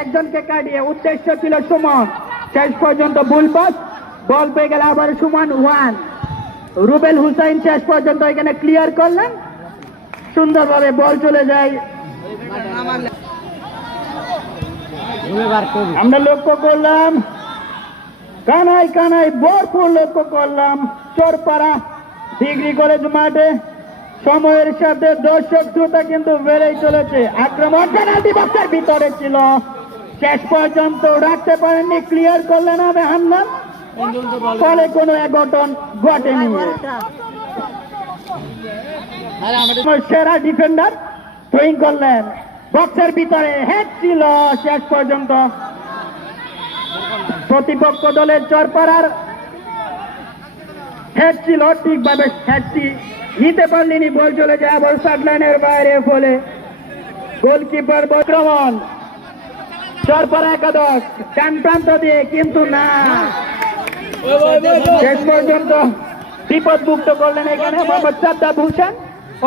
একজনকে কাটিয়ে উদ্দেশ্য ছিল সুমন, শেষ পর্যন্ত ভুল পাস, বল পেয়ে গেলে আবার সুমন 1। রুবেল হুসাইন শেষ পর্যন্ত এখানে ক্লিয়ার করলেন, সুন্দরভাবে বল চলে যায়। আমরা লক্ষ্য করলাম কানাই কানাই ভরপুর লক্ষ্য করলাম চরপাড়া ডিগ্রি কলেজ মাঠে। সময়ের সাথে দর্শক শ্রোতা কিন্তু বেড়েই চলেছে। আক্রমণ পেনাল্টি বক্সের ভিতরে ছিল, শেষ পর্যন্ত রাখতে পারেননি, ক্লিয়ার করলেন হবে হান্নান, ফলে কোনো অঘটন ঘটেনি। সেরা ডিফেন্ডার থ্রোইং করলেন, বক্সের ভিতরে হেড ছিল, শেষ পর্যন্ত প্রতিপক্ষ দলের চরপাড়ার হেড ছিল, ঠিকভাবে হেডটি নিতে পারলেনি, বল চলে যায় আবার সাডলাইনের বাইরে, ফলে গোলকিপার আক্রমণ চরপাড়া একাদশ ডান প্রান্ত দিয়ে, কিন্তু না, শেষ পর্যন্ত বিপদমুক্ত করলেন এখানে মোহাম্মদ সাদ্দাত হোসেন,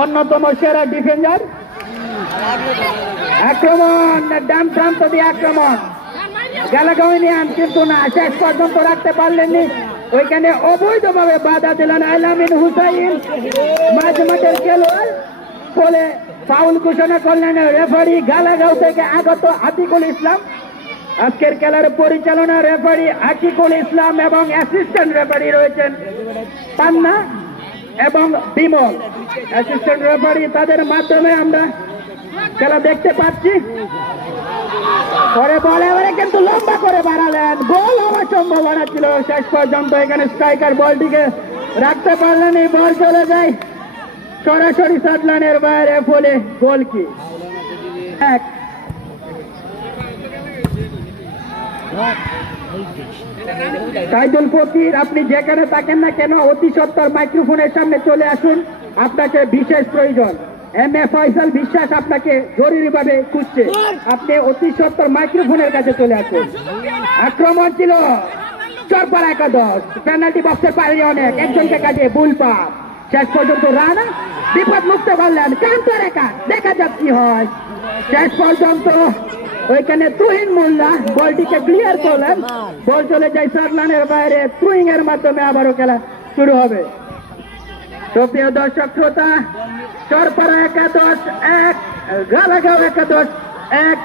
অন্যতম সেরা ডিফেন্ডার। আক্রমণ ডান প্রান্ত দিয়ে আক্রমণ গালাগাউনিয়ান, কিন্তু না, শেষ পর্যন্ত রাখতে পারলেননি, ওইখানে অবৈধভাবে বাধা দিলেন আলামিন হুসাইন, মাঝ মাঠের খেলোয়াড়, ফলে ফাউল ঘোষণা করলেন রেফারি গালাগাঁও থেকে আগত আতিকুল ইসলাম। আজকের খেলার পরিচালনা রেফারি আতিকুল ইসলাম এবং অ্যাসিস্ট্যান্ট রেফারি রয়েছেন পান্না এবং বিমল। অ্যাসিস্ট্যান্ট রেফারি, তাদের মাধ্যমে আমরা খেলা দেখতে পাচ্ছি। পরে বলে কিন্তু লম্বা করে বাড়ালেন, গোল হওয়ার সম্ভাবনা ছিল, শেষ পর্যন্ত এখানে স্ট্রাইকার বলটিকে রাখতে পারলেন, এই বল চলে যায় সরাসরি সাডলাইনের বাইরে, ফলে গোল কি সাইদুল ফকির, আপনি যেখানে থাকেন না কেন অতি সত্বর মাইক্রোফোনের সামনে চলে আসুন, আপনাকে বিশেষ প্রয়োজন। এম এ ফয়সাল বিশ্বাস আপনাকে জরুরিভাবে খুঁজছে, আপনি অতি সত্বর মাইক্রোফোনের কাছে চলে আসুন। আক্রমণ ছিল চরপাড়া একাদশ, পেনাল্টি বক্সের পারে অনেক, একজনকে কাটিয়ে ভুল পাস, শেষ পর্যন্ত রান বিপদ মুক্ত করলেন কান্তর একা, দেখা যাক কি হয়। শেষ পর্যন্ত ওইখানে তুহিন মোল্লা বলটিকে ক্লিয়ার করলেন, বল চলে যায় সাডলাইনের বাইরে, থ্রোয়িং এর মাধ্যমে আবারও খেলা শুরু হবে। প্রিয় দর্শক শ্রোতা, চরপাড়া একাদশ 1, গালাগাঁও একাদশ 1।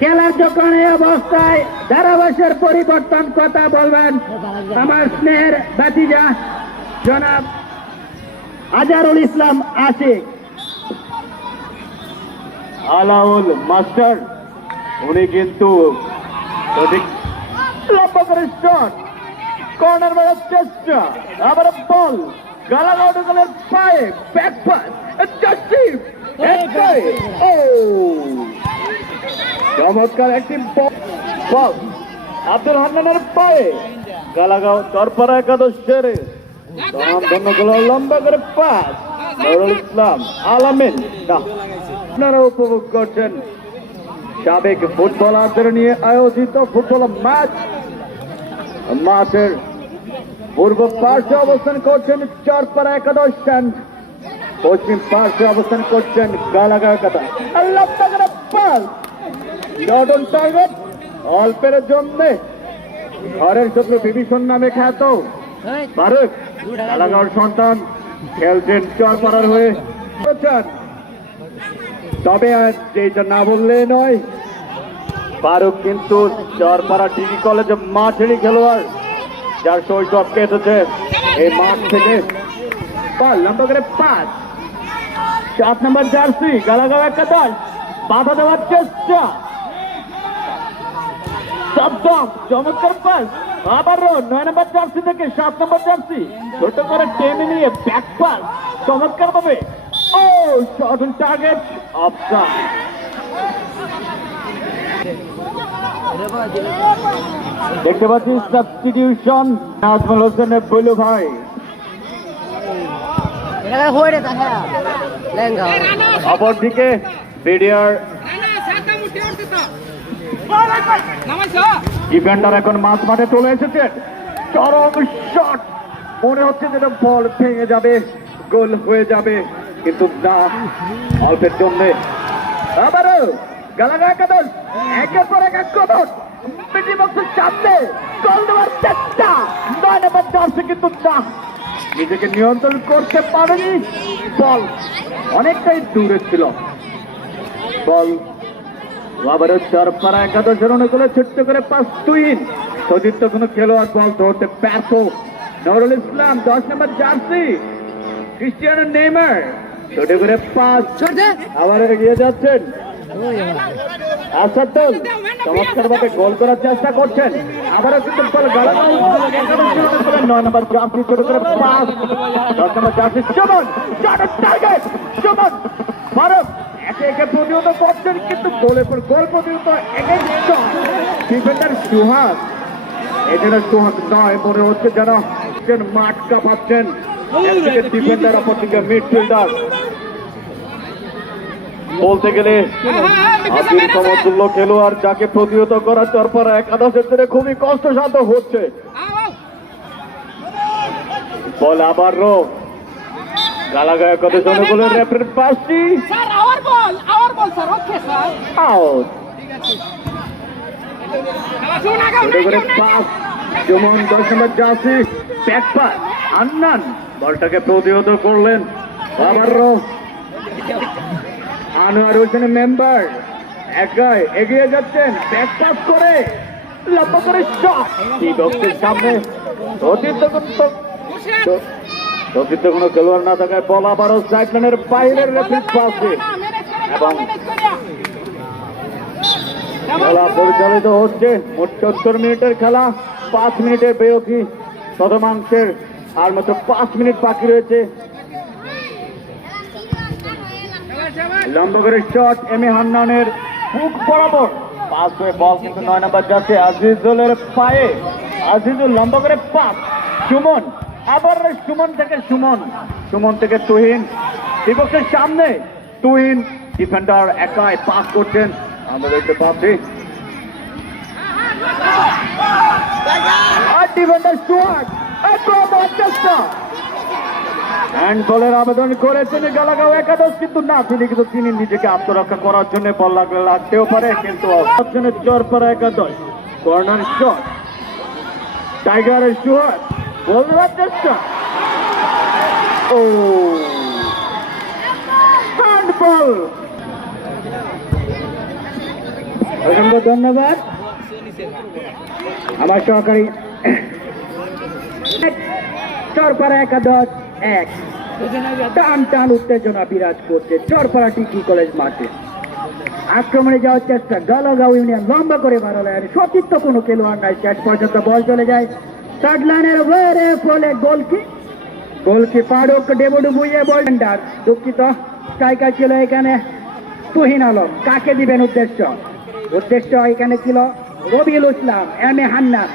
খেলা যখন এই অবস্থায় ধারাভাষ্যের পরিবর্তন কথা বলবেন আমার স্নেহের ভাতিজা জনাব আজহারুল ইসলাম আশিক। আলাউল মাস্টার উনি কিন্তু লম্বা করে শট, কর্নার মারার চেষ্টা, আবার বল গালাগাঁও দলের পায়ে, ব্যাক পাস, চমৎকার একটি বল আব্দুল হান্নানের পায়ে, গালাগাঁও চরপাড়া একাদশের লম্বা করে পাস, নুরুল ইসলাম আলামিন। আপনারা উপভোগ করছেন সাবেক ফুটবলারদের নিয়ে আয়োজিত ফুটবল ম্যাচ। মাঠের পূর্ব পার্শ্বে অবস্থান করছেন চরপাড়া একাদশ, পশ্চিম পার্শ্বে অবস্থান করছেন গালাগাঁও একাদশ। টার্গেট অল্পের জন্য ঘরের শত্রু বিভীষণ নামে খ্যাত ফারুক, গালাগাঁওর সন্তান, খেলছেন চরপাড়ার হয়ে। তবে যেটা না বললে নয়, ফারুক কিন্তু চরপাড়া ডিগ্রি কলেজ মাঠেরই খেলোয়াড়, যার শৈশব কেটেছে এই মাঠ থেকে। বল লম্বা করে পাস, 7 নম্বর জার্সি গালাগাঁও একাদশ, বাধা দেওয়ার চেষ্টা, চমৎকার পাস, আবারও 9 নম্বর জার্সি থেকে 7 নম্বর জার্সি ছোট করে টেনে নিয়ে ব্যাক পাস, চমৎকার ভাবে, ও শট অন টার্গেট, অফসাইড। দেখতে পাচ্ছি সাবস্টিটিউশন নাজমুল হোসেনের বলু ভাই। অপরদিকে বিডিআর ডিফেন্ডার এখন মাঝ মাঠে চলে এসেছেন, চরম শট, মনে হচ্ছে যেটা বল ভেঙে যাবে, গোল হয়ে যাবে, কিন্তু না, অল্পের জন্য আবারও গালাগাঁও একাদশ একের পর এক আক্রমণ মিডল বক্সের সামনে গোল দেওয়ার চেষ্টা 9 নম্বর জার্সি কিন্তু না নিজেকে নিয়ন্ত্রণ করতে পারেনি বল অনেকটাই দূরে ছিল বল আবারও চরপাড়া একাদশের অনুকূলে ছোট্ট করে পাস তুইন সতীর্থ কোনো খেলোয়াড় বল ধরতে ব্যর্থ নুরুল ইসলাম 10 নম্বর জার্সি ক্রিস্টিয়ানো নেইমার ছোট করে পাস আবার এগিয়ে যাচ্ছেন আসাদুল চমৎকার ভাবে গোল করার চেষ্টা করছেন আবারও কিন্তু বল গালাগাঁও একাদশের অনুকূলে 9 নম্বর জার্সি ছোট করে পাস 10 নম্বর জার্সি সুমন টার্গেট সুমন ভারত একে একে প্রতিহত করছেন কিন্তু গোলের পর গোল প্রতিহত এগেইনস্ট ডিফেন্ডার সুহাস এখানে সুহাস নয় মনে হচ্ছে যেন মাঠ কাঁপাচ্ছেন একদিকে ডিফেন্ডার অপরদিকে মিডফিল্ডার বলতে গেলে আদির সমতুল্য খেলোয়াড় যাকে প্রতিহত করার তারপর একাদশের জন্য খুবই কষ্টসাধ্য হচ্ছে বল আবারও গালাগাঁও একাদশ অনুকূলে রেফারির পাসটি sir our ball sir okay sir out সুনাগাঁও ছোট করে পাস সুমন 10 নম্বর জার্সি ব্যাক পাস আন্নান বলটাকে প্রতিহত করলেন আবারও আনোয়ার হোসেন মেম্বার একাই এগিয়ে যাচ্ছেন ব্যাক পাস করে লম্বা করে শট এই বক্সের সামনে সতীর্থ কোনো খেলোয়াড় না থাকায় বল আবারও সাইডলাইনের বাইরের রেফারির পাশে এবং খেলা পরিচালিত হচ্ছে মোট 70 মিনিটের খেলা 5 মিনিটের বিরতি শতমাংশের আর মাত্র 5 মিনিট বাকি রয়েছে লম্বা করে শট এম এ হান্নানের বুক বরাবর পাস হয়ে বল কিন্তু 9 নম্বর যাচ্ছে আজিজুলের পায়ে আজিজুল লম্বা করে পাস সুমন আবার সুমন থেকে তুহিন বিপক্ষের সামনে তুহিন ডিফেন্ডার একাই পাস করছেন আমরা দেখতে পাচ্ছি আর ডিফেন্ডার সুহাস হ্যান্ড বলের আবেদন করেছেন গালাগাঁও একাদশ কিন্তু না তিনি নিজেকে আত্মরক্ষা করার জন্য বল লাগতেও পারে কিন্তু চরপাড়া একাদশ কর্নার শট টাইগারের সুহাস বল দেওয়ার চেষ্টা ও হ্যান্ডবল অসংখ্য ধন্যবাদ আমার সহকারী চরপাড়া একাদশ 1 টান উত্তেজনা বিরাজ করছে চরপাড়া টিকি কলেজ মাঠে আক্রমণে যাওয়ার চেষ্টা গালাগাঁও ইউনিয়ন লম্বা করে বাড়ালেন সতীর্থ কোনো খেলোয়াড় নাই শেষ পর্যন্ত বল চলে যায় থার্ড লাইনের ওয়ারে ফলে গোলকি ফারুক ডেবুডু বুইয়ে বলডার দুঃখিত স্ট্রাইকার ছিল এখানে তুহিন আলম কাকে দিবেন উদ্দেশ্য এখানে ছিল রবিউল ইসলাম এম এ হান্নান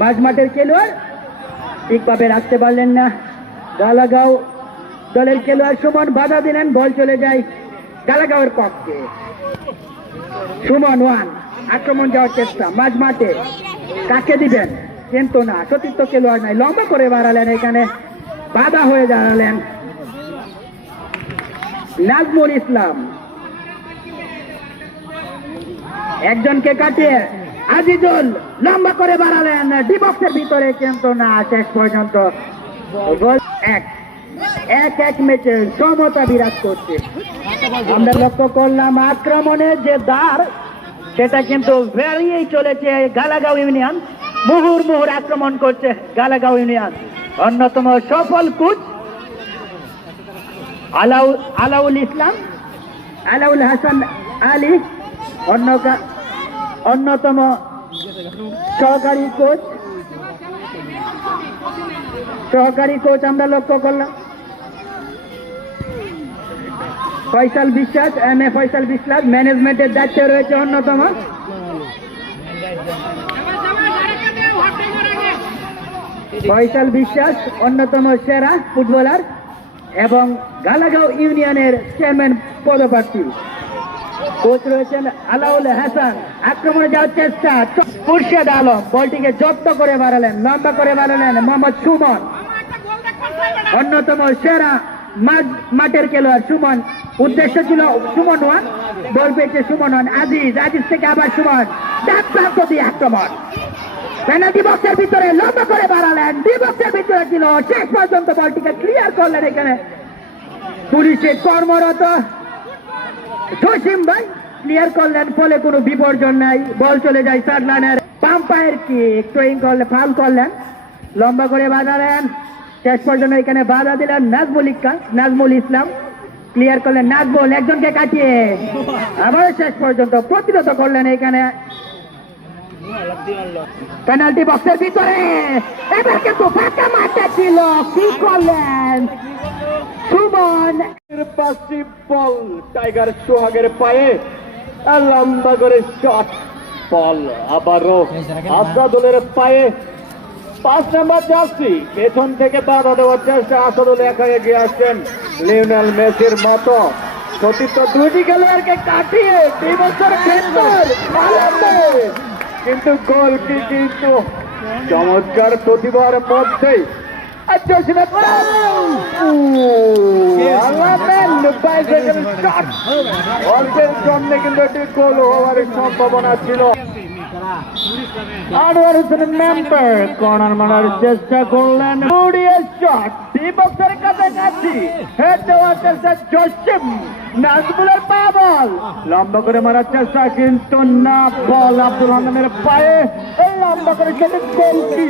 মাঝমাঠের খেলোয়াড় ঠিকভাবে রাখতে পারলেন না গালাগাঁও দলের খেলোয়াড় সুমন বাধা দিলেন বল চলে যায় গালাগাঁওয়ের পক্ষে সুমন আক্রমণ যাওয়ার চেষ্টা মাঝমাঠে কাকে দিবেন কিন্তু না সতীর্থ খেলোয়াড় নাই লম্বা করে বাড়ালেন এখানে বাধা হয়ে দাঁড়ালেন নাজমুল ইসলাম একজনকে কাটিয়ে আজিজুল লম্বা করে বাড়ালেন ডিবক্সের ভিতরে কিন্তু না শেষ পর্যন্ত গোল এক ম্যাচে সমতা বিরাজ করছে আমরা লক্ষ্য করলাম আক্রমণের যে দ্বার সেটা কিন্তু বেরিয়েই চলেছে গালাগাঁও ইউনিয়ন মুহুর্মুহুর আক্রমণ করছে গালাগাঁও ইউনিয়ন অন্যতম সফল কোচ আলাউল হাসান আলী অন্যতম সহকারী কোচ আমরা লক্ষ্য করলাম ফয়সাল বিশ্বাস এম এ ফয়সাল বিশ্বাস ম্যানেজমেন্টের দায়িত্বে রয়েছে অন্যতম ফয়সাল বিশ্বাস অন্যতম সেরা ফুটবলার এবং গালাগাঁও ইউনিয়নের চেয়ারম্যান পদপ্রার্থী কোচ রয়েছেন আলাউল হাসান আক্রমণে যাওয়ার চেষ্টা মুর্শেদ আলম বলটিকে জব্দ করে বাড়ালেন লম্বা করে বাড়ালেন মোহাম্মদ সুমন অন্যতম সেরা মাঠের খেলোয়াড় সুমন উদ্দেশ্য ছিল সুমন বল পেয়েছে সুমন, আজিজ, আজিজ থেকে আবার সুমন, ডান প্রান্ত দিয়ে আক্রমণ, পেনাল্টি বক্সের ভিতরে লম্বা করে বাড়ালেন, ডি বক্সের ভিতরে ছিল, শেষ পর্যন্ত বলটিকে ক্লিয়ার করলেন এখানে পুলিশের কর্মরত জসিম ভাই, ক্লিয়ার করলেন, ফলে কোনো বিপর্যয় নাই, বল চলে যায় থার্ড লাইনের পাম্পায়ের কি ট্রয়িং করলে ফাউল করলেন, লম্বা করে বাঁধালেন, শেষ পর্যন্ত এখানে বাধা দিলেন নাজমুল ইসলাম, ক্লিয়ার করলেন নাজমুল, একজনকে কাটিয়ে আবার শেষ পর্যন্ত প্রতিরোধ করলেন এখানে পেনাল্টি বক্সের ভিতরে, এবার কিন্তু ফাঁকা মাঠটা ছিল, কি করলেন সুমন, পাশে বল টাইগার সোহাগের পায়ে, আর লম্বা করে শট, বল আবারও আসাদুলের পায়ে, 5 নম্বর জার্সি পেছন থেকে বাধা দেওয়ার চেষ্টা, আসাদুল একা এগিয়ে আসছেন লিওনেল মেসির মতো, সতীর্থ দুটি খেলোয়াড়কে কাটিয়ে ডিবক্সের ভেতর আলাদা, কিন্তু গোল কি কিন্তু চমৎকার প্রতিভার মধ্যেই অল্পের জন্য কিন্তু একটি গোল হওয়ার সম্ভাবনা ছিল। আনোয়ার হোসেন মেম্বার কর্নার মারার চেষ্টা করলেন, শট ডিবক্সের কাছাকাছি, হেড দেওয়ার চেষ্টা জসিম, নাজমুলের পা বল লম্বা করে মারার চেষ্টা, কিন্তু না, বল আব্দুল হান্নানের পায়ে, এই লম্বা করে সেটা গোল কি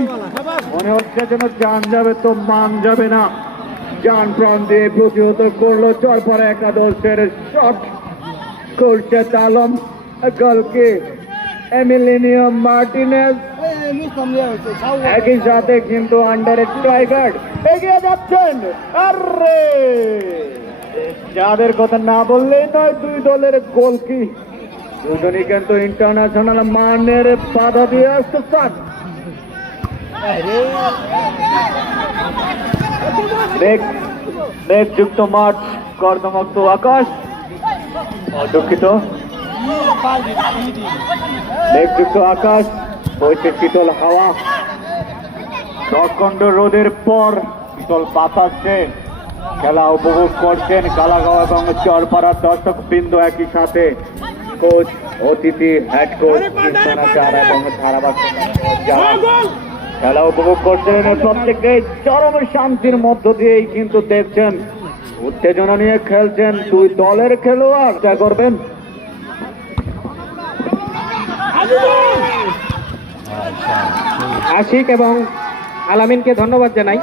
মনে হচ্ছে যেন জান যাবে তো মান যাবে না, জান প্রাণ দিয়ে প্রতিহত করলো চরপরা একাদশের শট, খুরশেদ আলম, গোলকি এমিলিনিও মার্টিনেজ, একই সাথে কিন্তু আন্ডারে টাইগার এগিয়ে যাচ্ছেন, আরে যাদের কথা না বললেই নয়, দুই দলের গোলকি দুজনই কিন্তু ইন্টারন্যাশনাল মানের বাধা দিয়ে আসতেছেন, মেঘযুক্ত মাঠ, কর্দমাক্ত আকাশ, দুঃখিত, মেঘযুক্ত আকাশ, বইছে শীতল হাওয়া, প্রচণ্ড রোদের পর শীতল বাতাসে খেলা উপভোগ করছেন কালাগাঁও এবং চরপাড়ার দর্শক বৃন্দ, একই সাথে কোচ, অতিথি, হেড কোচ, ম্যানেজার এবং ধারাভাষ্য যারা খেলা উপভোগ করছেন, প্রত্যেকে চরম শান্তির মধ্য দিয়েই কিন্তু দেখছেন, উত্তেজনা নিয়ে খেলছেন দুই দলের খেলোয়াড়, যা করবেন আশিক এবং আলামিনকে ধন্যবাদ জানাই,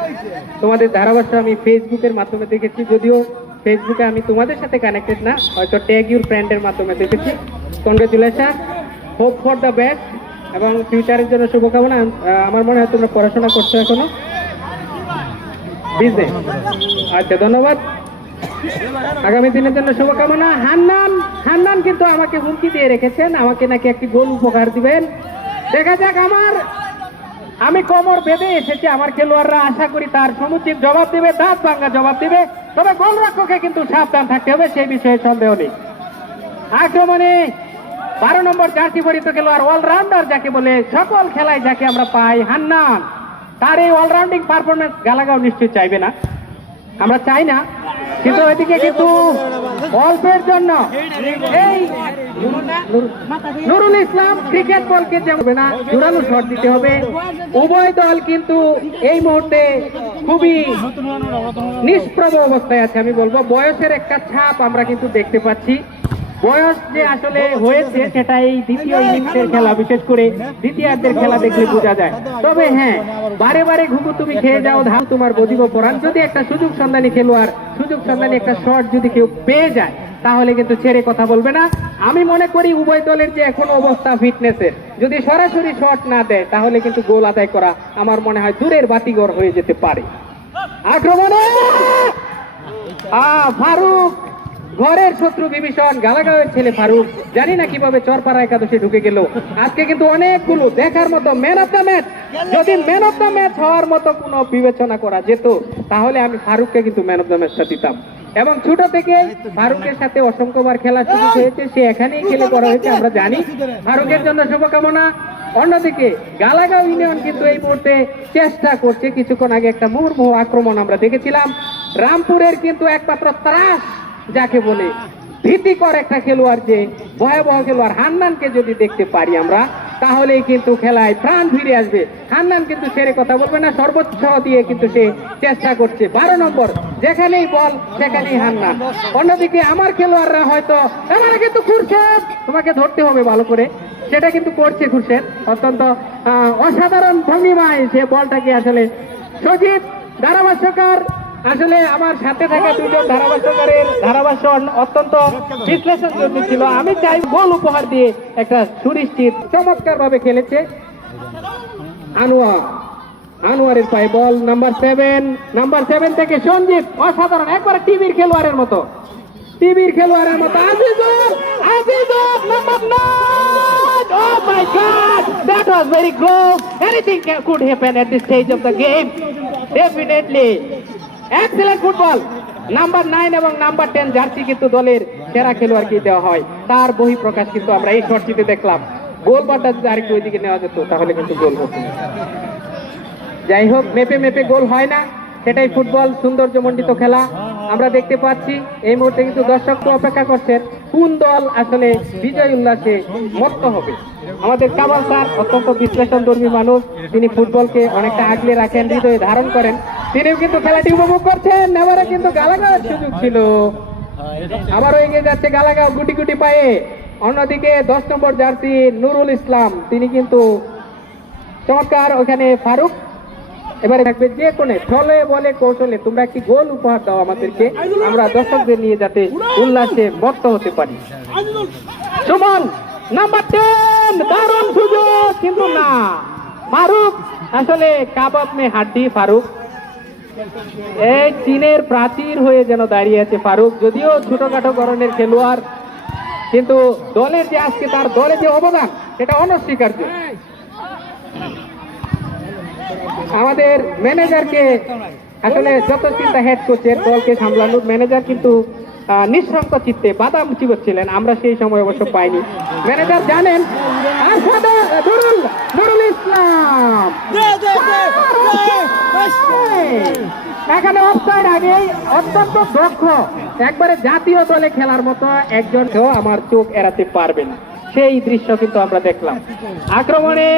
তোমাদের ধারাভাষ্য আমি ফেসবুকের মাধ্যমে দেখেছি, যদিও ফেসবুকে আমি তোমাদের সাথে কানেক্টেড না, হয়তো ট্যাগ ইউর ফ্রেন্ডের মাধ্যমে দেখেছি, congratulation, hope for the best এবং ফিউচারের জন্য শুভকামনা, আমার মনে হয় তোমরা পড়াশোনা করছো এখনো, বিজনেস, আচ্ছা ধন্যবাদ, আগামী দিনের জন্য শুভকামনা। হান্নান কিন্তু আমাকে হুমকি দিয়ে রেখেছেন, আমাকে নাকি একটি গোল উপহার দিবেন, দেখা যাক, আমি কোমর বেঁধে এসেছি, আমার খেলোয়াড়রা আশা করি তার সমুচিত জবাব দেবে, দাঁত ভাঙ্গা জবাব দেবে, তবে গোলরক্ষককে কিন্তু সাবধান থাকতে হবে, সেই বিষয়ে সন্দেহ নেই। আক্রমণে 12 নম্বর জার্সি পরিহিত খেলোয়াড়, অলরাউন্ডার যাকে বলে, সকল খেলায় যাকে আমরা পাই, হান্নান, তার এই অলরাউন্ডিং পারফরমেন্স গালাগাঁও নিশ্চয়ই চাইবে না, আমরা চাই না, কিন্তু এদিকে কিন্তু অল্পের জন্য এই নুরুল ইসলাম ক্রিকেট বলকে যাবে না, জোরালো শট দিতে হবে, উভয় দল কিন্তু এই মুহূর্তে খুবই নিষ্প্রভ অবস্থায় আছে, আমি বলবো বয়সের একটা ছাপ আমরা কিন্তু দেখতে পাচ্ছি, বয়স যে আসলে হয়েছে সেটা এই দ্বিতীয় ইনিংসের খেলা, বিশেষ করে দ্বিতীয়ার্ধের খেলা দেখলে বোঝা যায়, তবে হ্যাঁ, বারে বারে ঘুঘু তুমি খেয়ে যাও, ধান তোমার বজিব পরান, যদি একটা সুযোগ সন্ধানী খেলোয়াড়, সুযোগ সন্ধানী একটা শট যদি কেউ পেয়ে যায়, তাহলে কিন্তু ছেড়ে কথা বলবে না। আমি মনে করি উভয় দলের যে এখন অবস্থা ফিটনেসের, যদি সরাসরি শট না দেয় তাহলে কিন্তু গোল আদায় করা আমার মনে হয় দূরের বাতিঘর হয়ে যেতে পারে। আক্রমণে ফারুক, ঘরের শত্রু বিভীষণ, গালাগাঁওয়ের ছেলে ফারুক, জানি না কিভাবে চরপাড়া একাদশে ঢুকে গেল, আজকে কিন্তু অনেকগুলো দেখার মতো ম্যান অফ দ্য ম্যাচ, যদি ম্যান অফ দ্য ম্যাচ হওয়ার মতো কোনো বিবেচনা করা যেত তাহলে আমি ফারুককে কিন্তু ম্যান অফ দ্য ম্যাচটা দিতাম, এবং ছোট থেকে ফারুকের সাথে অসংখ্যবার খেলা শুরু হয়েছে, সে এখানেই খেলে বড় হয়েছে, আমরা জানি, ফারুকের জন্য শুভকামনা। অন্যদিকে গালাগাঁও ইউনিয়ন কিন্তু এই মুহূর্তে চেষ্টা করছে, কিছুক্ষণ আগে একটা মুহুর্মুহু আক্রমণ আমরা দেখেছিলাম, রামপুরের কিন্তু একমাত্র ত্রাস যাকে বলে, ভীতিকর একটা খেলোয়াড়, যে ভয়াবহ খেলোয়াড় হান্নানকে যদি দেখতে পারি আমরা, তাহলেই কিন্তু খেলায় প্রাণ ফিরে আসবে। হান্নান কিন্তু ছেড়ে কথা বলবে না, সর্বোচ্চ দিয়ে কিন্তু সে চেষ্টা করছে। 12 নম্বর, যেখানেই বল সেখানেই হান্নান। অন্যদিকে আমার খেলোয়াড়রা হয়তো এবারে কিন্তু খুরশেদ, তোমাকে ধরতে হবে ভালো করে, সেটা কিন্তু করছে খুরশেদ অত্যন্ত অসাধারণ ভঙ্গিমায় সে বলটাকে আসলে। সজীব ধারাভাষ্যকার, আসলে আমার সাথে থাকা দুজন ধারাভাষ্যকারের ধারাভাষ্য অত্যন্ত বিশ্লেষণযোগ্য ছিল। আমি চাই গোল উপহার দিয়ে একটা সুনিশ্চিত চমৎকার ভাবে খেলেছে আনোয়ার। আনোয়ারের পায়ে বল, নাম্বার 7 থেকে সঞ্জীব, অসাধারণ, একবারে টিভির খেলোয়াড়ের মতো, টিভির খেলোয়াড়ের মতো। Azizur number 9, oh my god, that was very close, anything could happen at this stage of the game, definitely excellent football। Number 9 এবং নাম্বার 10 জার্সি কিন্তু দলের সেরা খেলোয়াড়কে দেওয়া হয়, তার বহিঃপ্রকাশ কিন্তু আমরা এই শর্টটিতে দেখলাম। গোল বারটা যদি আরেকটু ওইদিকে নেওয়া যেত তাহলে কিন্তু গোল হতো। যাই হোক, মেপে গোল হয় না, সেটাই ফুটবল, সৌন্দর্যমণ্ডিত খেলা আমরা দেখতে পাচ্ছি। এই মুহূর্তে কিন্তু দর্শক তো অপেক্ষা করছেন কোন দল আসলে বিজয় উল্লাসে মত্ত হবে। আমাদের কামাল স্যার অত্যন্ত বিশ্লেষণধর্মী মানুষ, তিনি ফুটবলকে অনেকটা আগলে রাখেন, হৃদয়ে ধারণ করেন, তিনিও কিন্তু খেলাটি উপভোগ করছেন। এবারে কিন্তু গালাগাওয়ার সুযোগ ছিল, আবারও এগিয়ে যাচ্ছে গালাগাঁও গুটি গুটি পায়ে। অন্যদিকে 10 নম্বর জার্সি নুরুল ইসলাম, তিনি কিন্তু চমৎকার ওখানে ফারুক। এবারে থাকবে যে কোনে ছলে বলে কৌশলে তোমরা একটি গোল উপহার দাও আমাদেরকে, আমরা দর্শকদের নিয়ে যাতে উল্লাসে মত্ত হতে পারি। সুমন নাম্বার 10, দারুণ সুযোগ, কিন্তু না, ফারুক আসলে কাবাব মে হাড্ডি। ফারুক এই চীনের প্রাচীর হয়ে যেন দাঁড়িয়ে আছে ফারুক, যদিও ছোটখাটো ধরনের খেলোয়াড়, কিন্তু দলের যে আজকে তার দলে যে অবদান সেটা অনস্বীকার্য। আমাদের ম্যানেজারকে আসলে যত চিন্তা হেড কোচের দলকে সামলানোর, ম্যানেজার কিন্তু নিঃসঙ্ক চিত্তে বাদাম চিবচ্ছিলেন, আমরা সেই সময় অবশ্য পাইনি। ম্যানেজার জানেন নুরুল ইসলাম এখানে অফসাইড, আগেই অত্যন্ত দক্ষ, একবারে জাতীয় দলে খেলার মতো একজন কেউ আমার চোখ এড়াতে পারবে না, সেই দৃশ্য কিন্তু আমরা দেখলাম। আক্রমণে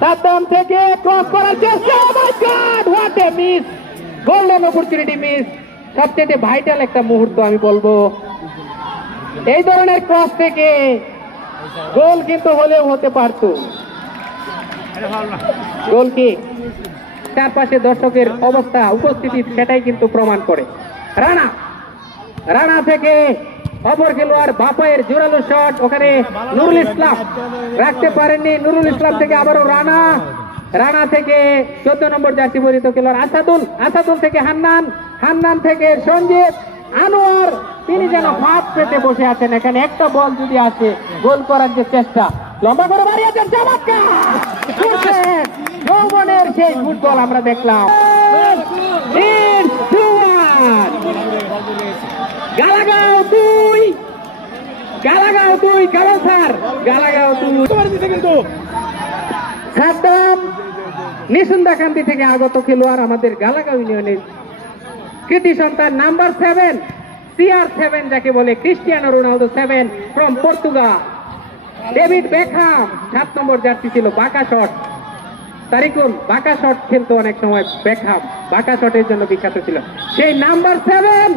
সাদ্দাম থেকে ক্রস করার চেষ্টা, oh my God, what a miss, golden opportunity miss. সবচেয়ে ভাইটাল একটা মুহূর্ত আমি বলবো, এই ধরনের ক্রস থেকে গোল কিন্তু হলেও হতে পারত। গোল কি চারপাশে দর্শকের অবস্থা উপস্থিতি সেটাই কিন্তু প্রমাণ করে। রানা থেকে অপর খেলোয়াড় বাপায়ের জোরালো শট, ওখানে নুরুল ইসলাম রাখতে পারেননি। নুরুল ইসলাম থেকে আবারও রানা থেকে 14 নম্বর জার্সি পরিহিত খেলোয়াড় আসাদুল থেকে হান্নান থেকে সঞ্জিত, আনোয়ার, তিনি যেন ফাঁদ পেতে বসে আছেন। এখানে একটা বল যদি আসে গোল করার যে চেষ্টা, লম্বা করে বাড়িয়েছেন, চমৎকার যৌবনের সেই ফুটবল আমরা দেখলাম। গালাগাঁও 2, কামাল স্যার, গালাগাঁও 2। সাদ্দাম নিসুন্দাকান্দি থেকে আগত খেলোয়াড়, আমাদের গালাগাঁও ইউনিয়নের কৃতি সন্তান, নাম্বার 7, CR7 যাকে বলে, Cristiano Ronaldo 7 from Portugal. David Beckham 7 number jersey ছিল, বাঁকা শট, তারিকুল বাঁকা শট খেলতো অনেক সময়, বেকহাম বাঁকা শটের জন্য বিখ্যাত ছিল। সেই নাম্বার 7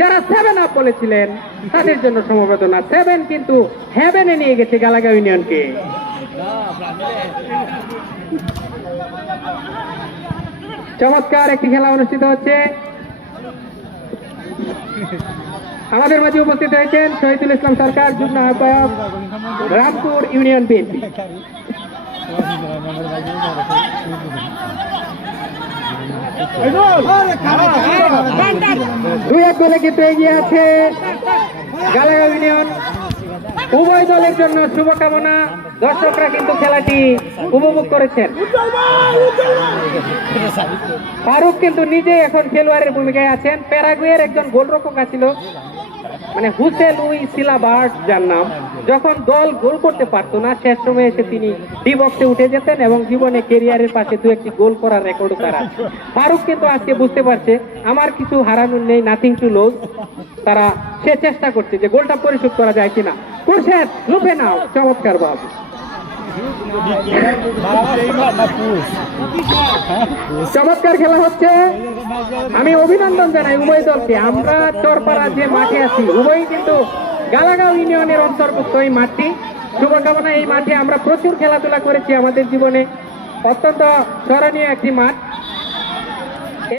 যারা 7 আপ বলেছিলেন তাদের জন্য সমবেদনা। 7 কিন্তু হেভেনে নিয়ে গেছে গালাগাঁও ইউনিয়নকে। চমৎকার একটি খেলা অনুষ্ঠিত হচ্ছে। আমাদের মাঝে উপস্থিত হয়েছেন শহীদুল ইসলাম সরকার, যুগ্ম আহ্বায়ক, রামপুর ইউনিয়ন বিএনপি। দুই এক গোলে কিন্তু এগিয়ে আছে গালাগাঁও ইউনিয়ন। উভয় দলের জন্য শুভকামনা। দর্শকরা কিন্তু খেলাটি উপভোগ করেছেন। ফারুক কিন্তু নিজে এখন খেলোয়াড়ের ভূমিকায় আছেন। প্যারাগুয়ের একজন গোলরক্ষক ছিল, মানে হুসেন উই সিলাবার্ট যার নাম, যখন দল গোল করতে পারতো না শেষ সময়ে এসে তিনি ডি বক্সে উঠে যেতেন এবং জীবনে ক্যারিয়ারের পাশে দু একটি গোল করার রেকর্ডও তার আছে। ফারুক কিন্তু আজকে বুঝতে পারছে আমার কিছু হারানোর নেই, নাথিং টু লুজ। তারা সে চেষ্টা করছে যে গোলটা পরিশোধ করা যায় কিনা। খুরশেদ লুপে নাও, চমৎকার বাবু। চমৎকার খেলা হচ্ছে, আমি অভিনন্দন জানাই উভয় দলকে। আমরা চরপাড়া যে মাঠে আছি উভয়ই কিন্তু গালাগাঁও ইউনিয়নের অন্তর্ভুক্ত এই মাঠটি। শুভকামনা, এই মাঠে আমরা প্রচুর খেলাধুলা করেছি আমাদের জীবনে, অত্যন্ত স্মরণীয় একটি মাঠ।